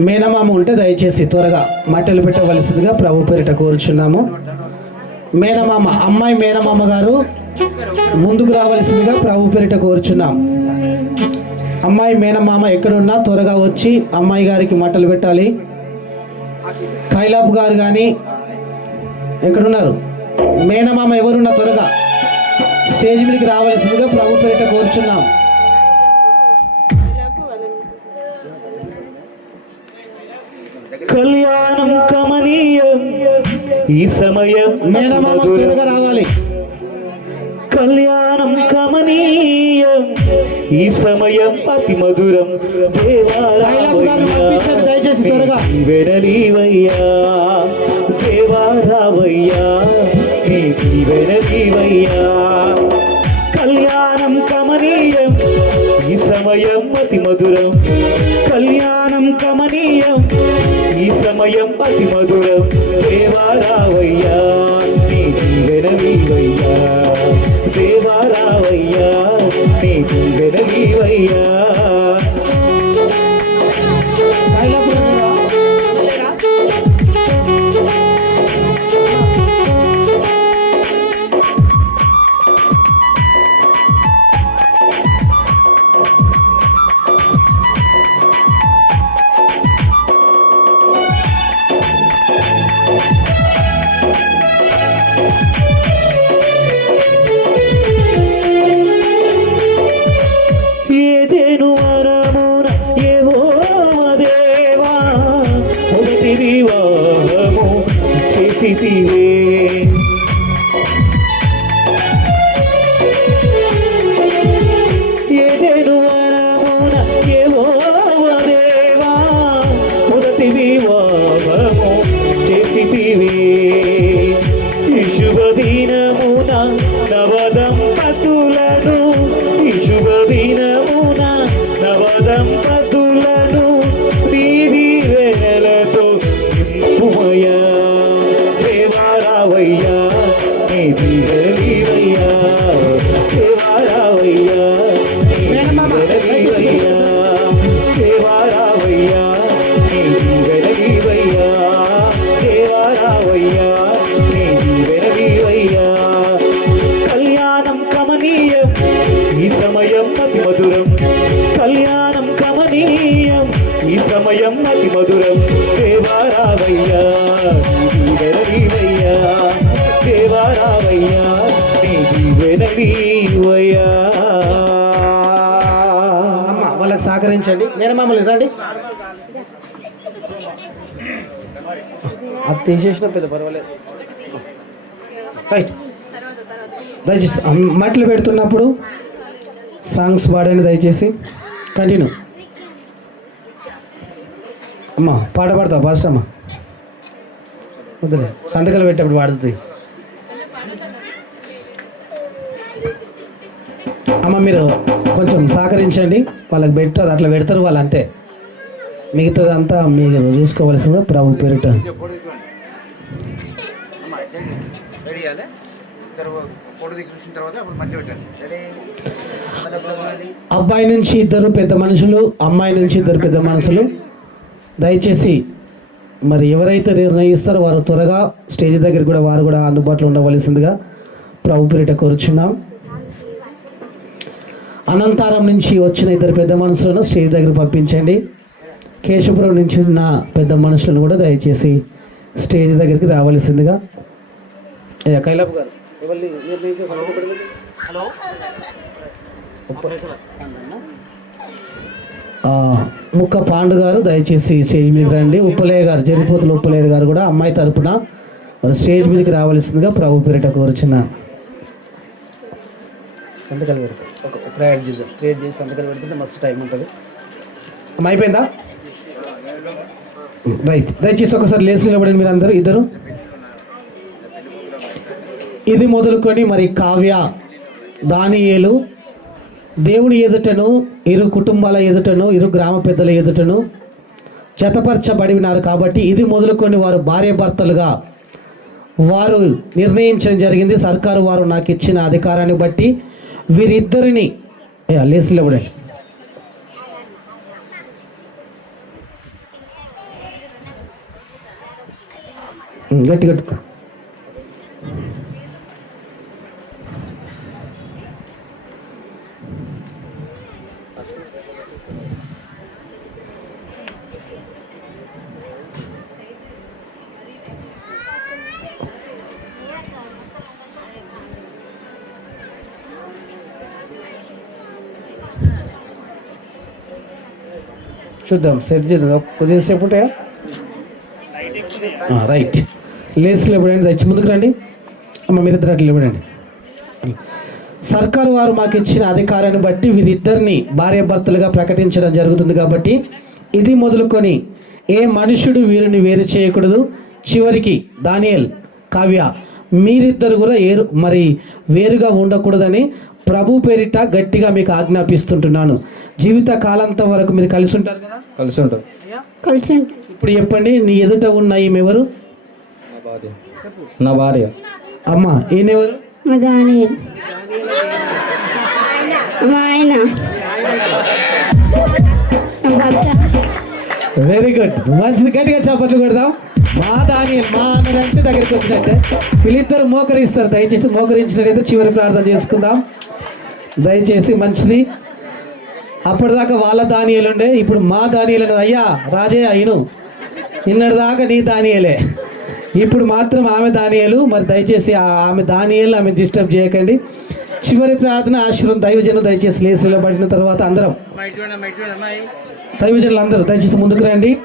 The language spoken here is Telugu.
మేనమామ ఉంటే దయచేసి త్వరగా మట్టెలు పెట్టవలసిందిగా ప్రభు పేరిట కోరుచున్నాము. మేనమామ అమ్మాయి మేనమామ గారు ముందుకు రావాల్సిందిగా ప్రభు పేరిట కోరుచున్నాం. అమ్మాయి మేనమామ ఎక్కడున్నా త్వరగా వచ్చి అమ్మాయి గారికి మట్టలు పెట్టాలి. కైలాబ్ గారు కానీ ఎక్కడున్నారు? మేనమామ ఎవరున్నా త్వరగా స్టేజ్ మీదకి రావాల్సిందిగా ప్రభు పేరిట కోరుచున్నాం. ఈ సమయం రావాలి. కళ్యాణం కమనీయం. ఈ సమయం అతి మధురం. వెడలీవయ్యా దేవారావయ్యా. నీ వెడలీవయ్యా సమయం అతి మధురం. దేవారావయ్యా నీ వెడలీవయ్యా దేవారావయ్యా నీ వెడలీవయ్యా హృదయం అతి మధురం. దేవారావయ్యా వెనవయ్యా దేవారావయ్యా వెనవయ్యా అమ్మ వాళ్ళకి సహకరించండి. నేను మమ్మల్ని రండి. అది తీసేసిన పెద్ద పర్వాలేదు. రైట్. దయచేసి మట్లు పెడుతున్నప్పుడు సాంగ్స్ పాడండి దయచేసి. కంటిన్యూ అమ్మ పాట పాడతావు? పాస్టర్ అమ్మ వద్దులే సంతకాలు పెట్టేప్పుడు పాడుతుంది. అమ్మ మీరు కొంచెం సహకరించండి. వాళ్ళకి పెట్టదు అట్లా పెడతారు వాళ్ళు అంతే. మిగతాదంతా మీరు చూసుకోవాల్సింది ప్రభు పేరిట. అబ్బాయి నుంచి ఇద్దరు పెద్ద మనుషులు అమ్మాయి నుంచి ఇద్దరు పెద్ద మనుషులు. దయచేసి మరి ఎవరైతే నిర్ణయిస్తారో వారు త్వరగా స్టేజ్ దగ్గర కూడా వారు కూడా అందుబాటులో ఉండవలసిందిగా ప్రభు పేరిట కోరుచున్నాం. అనంతారం నుంచి వచ్చిన ఇద్దరు పెద్ద మనుషులను స్టేజ్ దగ్గర పంపించండి. కేశపురం నుంచి ఉన్న పెద్ద మనుషులను కూడా దయచేసి స్టేజ్ దగ్గరికి రావాల్సిందిగా. అయ్యా కైలాబ్ గారు ఎవరిని ముక్క పాండు గారు దయచేసి స్టేజ్ మీదకి రండి. ఉప్పలయ్య గారు జరిపోతుల ఉప్పలయ్య గారు కూడా అమ్మాయి తరపున మరి స్టేజ్ మీదకి రావాల్సిందిగా ప్రభు పేరిట కోరుచున్నాను సంతకాలు పెడతాం. ఒక ప్రేయర్ చేద్దాం. ప్రేయర్ చేసి సంతకాలు పెడితే మస్తు టైం ఉంటుంది. అమ్మ అయిపోయిందా? రైట్. దయచేసి ఒకసారి లేచి నిలబడండి మీరు అందరూ ఇద్దరు. ఇది మొదలుకొని మరి కావ్య దానియేలు దేవుడి ఎదుటను ఇరు కుటుంబాల ఎదుటను ఇరు గ్రామ పెద్దల ఎదుటను జతపరచబడినారు కాబట్టి ఇది మొదలుకొని వారు భార్య భర్తలుగా వారు నిర్ణయించడం జరిగింది. సర్కారు వారు నాకు ఇచ్చిన అధికారాన్ని బట్టి వీరిద్దరిని లేసులు గట్టి కట్టుకో. చూద్దాం సెట్ చేద్దాం. కొద్దిసేపు ఉంటాయా? రైట్ లేస్ ఇవ్వడండి తెచ్చి ముందుకు రండి. అమ్మ మీరిద్దరు అట్లా ఇవ్వడండి సర్కారు వారు మాకు ఇచ్చిన అధికారాన్ని బట్టి వీరిద్దరిని భార్యాభర్తలుగా ప్రకటించడం జరుగుతుంది కాబట్టి ఇది మొదలుకొని ఏ మనుషుడు వీరిని వేరు చేయకూడదు. చివరికి దానియల్ కావ్య మీరిద్దరు కూడా ఏరు మరి వేరుగా ఉండకూడదని ప్రభు పేరిట గట్టిగా మీకు ఆజ్ఞాపిస్తుంటున్నాను. జీవిత కాలంత వరకు మీరు కలిసి ఉంటారు కదా? కలిసి ఉంటాం కలిసి ఇప్పుడు చెప్పండి నీ ఎదుట ఉన్న ఈమె ఎవరు? నా భార్య. అమ్మ మా దాని మా ఆయన. వెరీ గుడ్ మంచిది గట్టిగా చప్పట్లు కొడదాం. మా దాని మా అన్నదంటే దగ్గరికి వచ్చినట్టే. వీళ్ళిద్దరు మోకరిస్తారు. దయచేసి మోకరించినట్టయితే చివరి ప్రార్థన చేసుకుందాం. దయచేసి మంచిది. అప్పటిదాకా వాళ్ళ దానియలు ఉండే ఇప్పుడు మా దానియలు. అయ్యా రాజయ్య అయిను నిన్నటి దాకా నీ దానియలే. ఇప్పుడు మాత్రం ఆమె దానియలు. మరి దయచేసి ఆ- ఆమె దానియలు ఆమె డిస్టర్బ్ చేయకండి. చివరి ప్రార్థన ఆశీర్వాదం దైవజనం దయచేసి లేసిలో పడిన తర్వాత అందరం. దైవజనులు అందరూ దయచేసి ముందుకు రండి.